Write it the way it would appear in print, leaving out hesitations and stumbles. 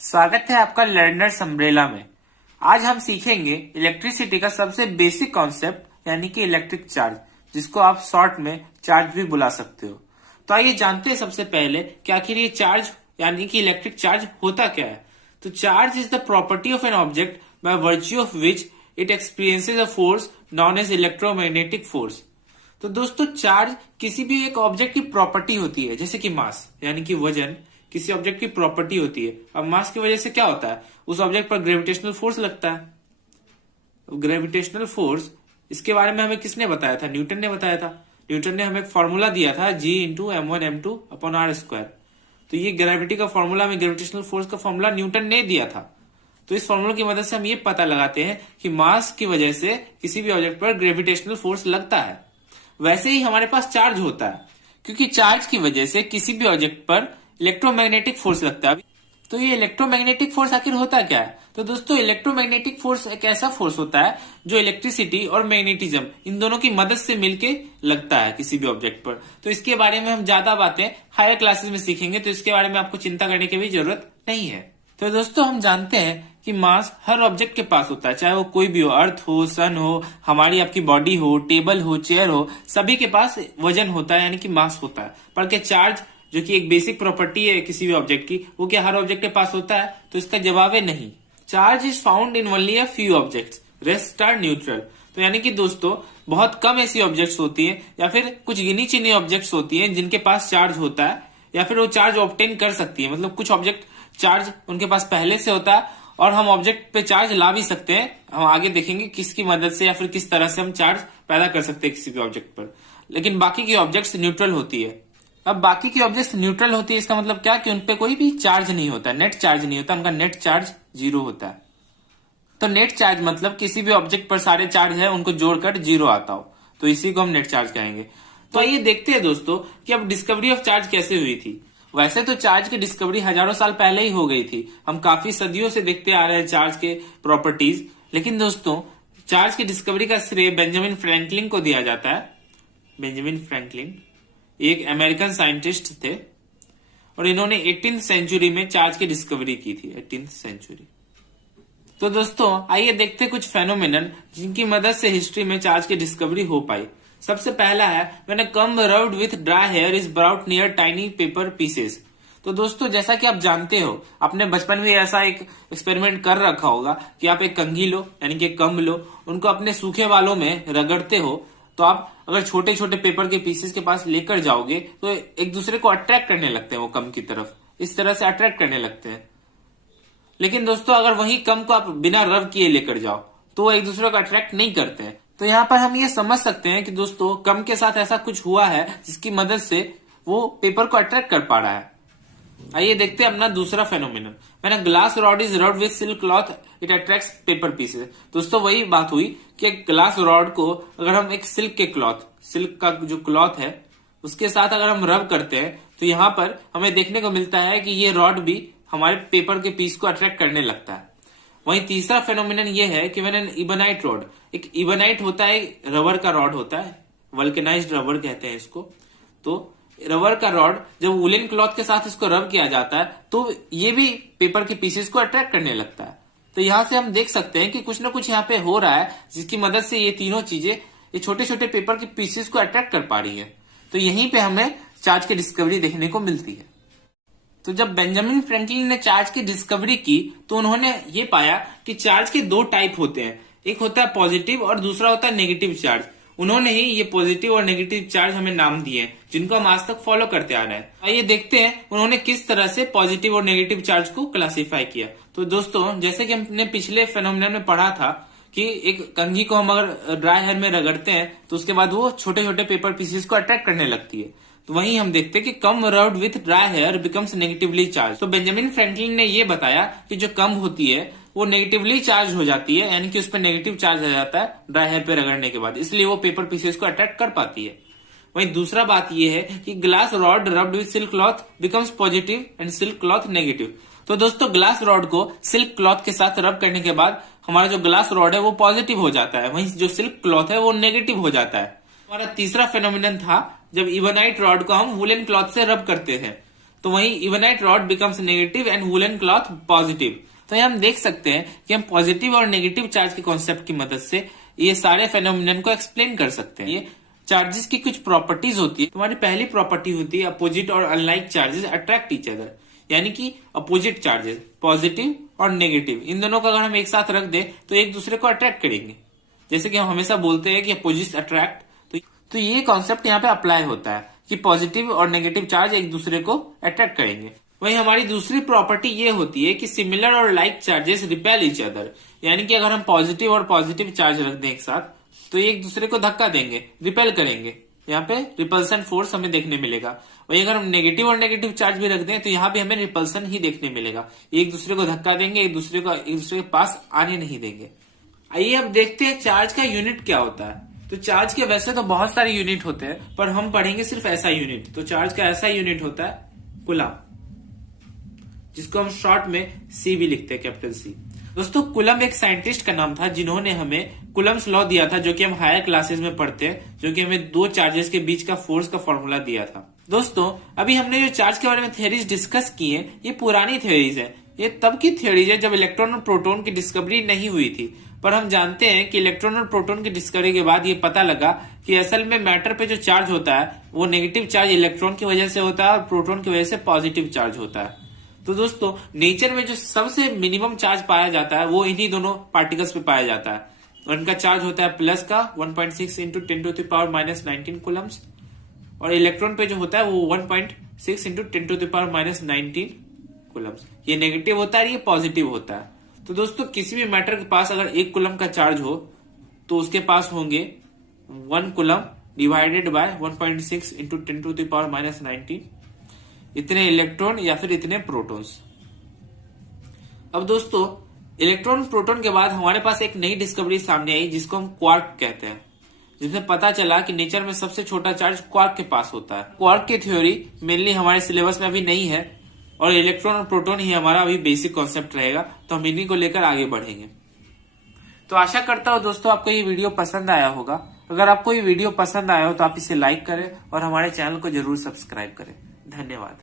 स्वागत है आपका लर्नर्स अम्ब्रेला में। आज हम सीखेंगे इलेक्ट्रिसिटी का सबसे बेसिक कॉन्सेप्ट यानी कि इलेक्ट्रिक चार्ज, जिसको आप शॉर्ट में चार्ज भी बुला सकते हो। तो आइए जानते हैं सबसे पहले कि आखिर ये चार्ज यानी कि इलेक्ट्रिक चार्ज होता क्या है। तो charge is the property of an object by virtue of which it experiences a force known as electromagnetic force. तो दोस्तों, चार्ज किसी भी एक ऑब्जेक्ट की प्रॉपर्टी होती है, जैसे कि मास यानी कि वजन किसी ऑब्जेक्ट की प्रॉपर्टी होती है। अब मास की वजह से क्या होता है, उस ऑब्जेक्ट पर ग्रेविटेशनल फोर्स लगता है। ग्रेविटेशनल फोर्स, इसके बारे में हमें किसने बताया था? न्यूटन ने बताया था। न्यूटन ने हमें एक फॉर्मूला दिया था G×m1m2/r²। तो ये ग्रेविटी का फॉर्मूला, हमें ग्रेविटेशनल फोर्स का फॉर्मूला न्यूटन ने दिया था। तो इस फॉर्मूला की मदद से हम ये पता लगाते हैं कि मास की वजह से किसी भी ऑब्जेक्ट पर ग्रेविटेशनल फोर्स लगता है। वैसे ही हमारे पास चार्ज होता है, क्योंकि चार्ज की वजह से किसी भी ऑब्जेक्ट पर इलेक्ट्रोमैग्नेटिक फोर्स लगता है। तो ये इलेक्ट्रोमैग्नेटिक फोर्स आखिर होता क्या है? तो दोस्तों, इलेक्ट्रोमैग्नेटिक फोर्स एक ऐसा फोर्स होता है जो इलेक्ट्रिसिटी और मैग्नेटिज्म इन दोनों की मदद से मिलके लगता है किसी भी ऑब्जेक्ट पर। तो इसके बारे में हम ज्यादा बातें हायर क्लासेस में सीखेंगे, तो इसके बारे में आपको चिंता करने की भी जरूरत नहीं है। तो दोस्तों, हम जानते हैं कि मास हर ऑब्जेक्ट के पास होता है, चाहे वो कोई भी हो, अर्थ हो, सन हो, हमारी आपकी बॉडी हो, टेबल हो, चेयर हो, सभी के पास वजन होता है यानी कि मास होता है। पर क्या चार्ज, जो कि एक बेसिक प्रॉपर्टी है किसी भी ऑब्जेक्ट की, वो क्या हर ऑब्जेक्ट के पास होता है? तो इसका जवाब है नहीं। Charge is found in only a few objects, rest are neutral. तो यानी कि दोस्तों, बहुत कम ऐसी ऑब्जेक्ट्स होती है या फिर कुछ गिनी चुनी ऑब्जेक्ट्स होती हैं जिनके पास चार्ज होता है, या फिर वो चार्ज ऑब्टेन कर सकती है। मतलब कुछ ऑब्जेक्ट चार्ज उनके पास पहले से होता है और हम ऑब्जेक्ट पे चार्ज ला भी सकते हैं। हम आगे देखेंगे किसकी मदद से या फिर किस तरह से हम चार्ज पैदा कर सकते हैं किसी भी ऑब्जेक्ट पर। लेकिन बाकी की ऑब्जेक्ट्स न्यूट्रल होती है। अब बाकी की ऑब्जेक्ट्स न्यूट्रल होती है, इसका मतलब क्या कि उनपे कोई भी चार्ज नहीं होता, नेट चार्ज नहीं होता, उनका नेट चार्ज 0 होता है। तो नेट चार्ज मतलब किसी भी ऑब्जेक्ट पर सारे चार्ज है उनको जोड़कर 0 आता हो, तो इसी को हम नेट चार्ज कहेंगे। तो आइए देखते हैं दोस्तों कि अब डिस्कवरी ऑफ चार्ज कैसे हुई थी। वैसे तो चार्ज की डिस्कवरी हजारों साल पहले ही हो गई थी, हम काफी सदियों से देखते आ रहे हैं चार्ज के प्रॉपर्टीज। लेकिन दोस्तों, चार्ज की डिस्कवरी का श्रेय बेंजामिन फ्रैंकलिन को दिया जाता है। बेंजामिन फ्रैंकलिन एक अमेरिकन साइंटिस्ट थे और इन्होंने 18th सेंचुरी में चार्ज की डिस्कवरी की थी। 18th century. तो दोस्तों, आइए देखते हैं कुछ फेनोमेनन जिनकी मदद से हिस्ट्री में चार्ज की डिस्कवरी हो पाई। सबसे पहला है when a comb rubbed with dry here is brought near tiny paper pieces. तो दोस्तों, जैसा कि आप जानते हो, आपने बचपन में ऐसा एक एक्सपेरिमेंट कर रखा होगा कि आप एक कंघी लो यानी कि कम्ब लो, उनको अपने सूखे बालों में रगड़ते हो, तो आप अगर छोटे छोटे पेपर के पीसेस के पास लेकर जाओगे तो एक दूसरे को अट्रैक्ट करने लगते हैं, वो कम की तरफ इस तरह से अट्रैक्ट करने लगते हैं। लेकिन दोस्तों, अगर वही कम को आप बिना रब किए लेकर जाओ तो वो एक दूसरे को अट्रैक्ट नहीं करते हैं। तो यहाँ पर हम ये समझ सकते हैं कि दोस्तों, कम के साथ ऐसा कुछ हुआ है जिसकी मदद से वो पेपर को अट्रैक्ट कर पा रहा है। आइए देखते हैं अपना दूसरा phenomenon. When a glass rod is rubbed with silk cloth it attracts paper pieces. दोस्तों, वही बात हुई कि एक ग्लास रॉड को अगर हम एक सिल्क के क्लॉथ, सिल्क का जो क्लॉथ है उसके साथ अगर हम रब करते हैं तो यहाँ पर हमें देखने को मिलता है कि ये रॉड भी हमारे पेपर के पीस को अट्रैक्ट करने लगता है। वहीं तीसरा फेनोमेनन ये है कि व्हेन एन इबनाइट रॉड, एक इबनाइट होता है, रबर का रॉड होता है, वल्केनाइज्ड रबर कहते हैं इसको। तो रबर का रॉड जब वुलन क्लॉथ के साथ इसको रब किया जाता है तो ये भी पेपर के पीसेस को अट्रैक्ट करने लगता है। तो यहां से हम देख सकते हैं कि कुछ ना कुछ यहाँ पे हो रहा है जिसकी मदद से ये तीनों चीजें, ये छोटे छोटे पेपर के पीसेस को अट्रैक्ट कर पा रही है। तो यहीं पे हमें चार्ज की डिस्कवरी देखने को मिलती है। तो जब बेंजामिन फ्रैंकलिन ने चार्ज की डिस्कवरी की तो उन्होंने ये पाया कि चार्ज के 2 टाइप होते हैं, एक होता है पॉजिटिव और दूसरा होता है नेगेटिव चार्ज। उन्होंने ही ये पॉजिटिव और नेगेटिव चार्ज हमें नाम दिए हैं, जिनको हम आज तक फॉलो करते आ रहे हैं। आइए देखते हैं उन्होंने किस तरह से पॉजिटिव और नेगेटिव चार्ज को क्लासिफाई किया। तो दोस्तों, जैसे कि हमने पिछले फेनोमेनन में पढ़ा था कि एक कंघी को हम अगर ड्राई हेयर में रगड़ते हैं तो उसके बाद वो छोटे छोटे पेपर पीसेस को अट्रैक्ट करने लगती है। तो वहीं हम देखते हैं कि comb rubbed with dry hair becomes negatively charge. तो बेंजामिन फ्रैंकलिन ने ये बताया कि जो कम होती है वो नेगेटिवली चार्ज हो जाती है, यानी कि उस पर नेगेटिव चार्ज आ जाता है ड्राई हेयर पे रगड़ने के बाद, इसलिए वो पेपर पीसेस को अट्रैक्ट कर पाती है। वहीं दूसरा बात ये है कि glass rod rubbed with silk cloth becomes positive and silk cloth negative. तो दोस्तों, ग्लास रॉड को सिल्क क्लॉथ के साथ रब करने के बाद हमारा जो ग्लास रॉड है वो पॉजिटिव हो जाता है, वहीं जो सिल्क क्लॉथ है वो नेगेटिव हो जाता है। हमारा तीसरा फेनोमेनन था जब इबनाइट रॉड को हम वुलन क्लॉथ से रब करते हैं। तो वहीं ebonite rod becomes negative and woollen cloth positive. तो यहाँ हम देख सकते हैं कि हम पॉजिटिव और नेगेटिव चार्ज के कॉन्सेप्ट की मदद से ये सारे फेनोमेनन को एक्सप्लेन कर सकते हैं। ये चार्जेस की कुछ प्रॉपर्टीज होती है। तुम्हारी पहली प्रॉपर्टी होती है अपोजिट और unlike charges attract each other, यानी कि अपोजिट चार्जेस पॉजिटिव और नेगेटिव इन दोनों को अगर हम एक साथ रख दे तो एक दूसरे को अट्रैक्ट करेंगे। जैसे कि हम हमेशा बोलते हैं कि अपोजिट अट्रैक्ट, तो ये कॉन्सेप्ट यहाँ पे अप्लाई होता है कि पॉजिटिव और नेगेटिव चार्ज एक दूसरे को अट्रैक्ट करेंगे। वहीं हमारी दूसरी प्रॉपर्टी ये होती है कि सिमिलर और like charges repel each other, यानी कि अगर हम पॉजिटिव और पॉजिटिव चार्ज रख दें एक साथ तो ये एक दूसरे को धक्का देंगे, रिपेल करेंगे। यहाँ पे रिपल्सन फोर्स हमें देखने मिलेगा। वहीं अगर हम नेगेटिव और नेगेटिव चार्ज भी रख दें तो यहाँ भी हमें रिपल्सन ही देखने मिलेगा। एक दूसरे को धक्का देंगे, एक दूसरे के पास आने नहीं देंगे। आइए अब देखते हैं चार्ज का यूनिट क्या होता है। तो चार्ज के वैसे तो बहुत सारे यूनिट होते हैं, पर हम पढ़ेंगे सिर्फ ऐसा यूनिट। तो चार्ज का ऐसा यूनिट होता है कूलम, जिसको हम शॉर्ट में सी भी लिखते हैं, कैपिटल सी। दोस्तों कूलम एक साइंटिस्ट का नाम था जिन्होंने हमें कूलम्स लॉ दिया था, जो कि हम हायर क्लासेस में पढ़ते हैं, जो कि हमें दो चार्जेस के बीच का फोर्स का फॉर्मूला दिया था। दोस्तों अभी हमने जो चार्ज के बारे में थ्योरीज डिस्कस की है, ये पुरानी थ्योरीज है। ये तब की थ्योरीज है जब इलेक्ट्रॉन और प्रोटॉन की डिस्कवरी नहीं हुई थी। पर हम जानते हैं कि इलेक्ट्रॉन और प्रोटॉन की डिस्कवरी के बाद ये पता लगा कि असल में मैटर पे जो चार्ज होता है वो नेगेटिव चार्ज इलेक्ट्रॉन की वजह से होता है और प्रोटॉन की वजह से पॉजिटिव चार्ज होता है। तो दोस्तों नेचर में जो सबसे मिनिमम चार्ज पाया जाता है वो इन्हीं दोनों पार्टिकल्स पे पाया जाता है। उनका चार्ज होता है प्लस का 1.6 इंटू 10⁻⁻19 कूलम्स, और इलेक्ट्रॉन पे जो होता है वो 1.6 इंटू 10⁻⁻19 कूलम्स। ये नेगेटिव होता है, ये पॉजिटिव होता है। तो दोस्तों किसी भी मैटर के पास अगर 1 कूलम का चार्ज हो तो उसके पास होंगे 1 कूलम डिवाइडेड बाय 1.6 इंटू 10⁻⁻19 इतने इलेक्ट्रॉन या फिर इतने प्रोटॉन्स। अब दोस्तों इलेक्ट्रॉन प्रोटॉन के बाद हमारे पास एक नई डिस्कवरी सामने आई जिसको हम क्वार्क कहते हैं, जिसमें पता चला कि नेचर में सबसे छोटा चार्ज क्वार्क के पास होता है। क्वार्क की थ्योरी मेनली हमारे सिलेबस में अभी नहीं है और इलेक्ट्रॉन और प्रोटॉन ही हमारा अभी बेसिक कॉन्सेप्ट रहेगा, तो हम इन्हीं को लेकर आगे बढ़ेंगे। तो आशा करता हूँ दोस्तों आपको ये वीडियो पसंद आया होगा। अगर आपको ये वीडियो पसंद आया हो तो आप इसे लाइक करें और हमारे चैनल को जरूर सब्सक्राइब करें। धन्यवाद।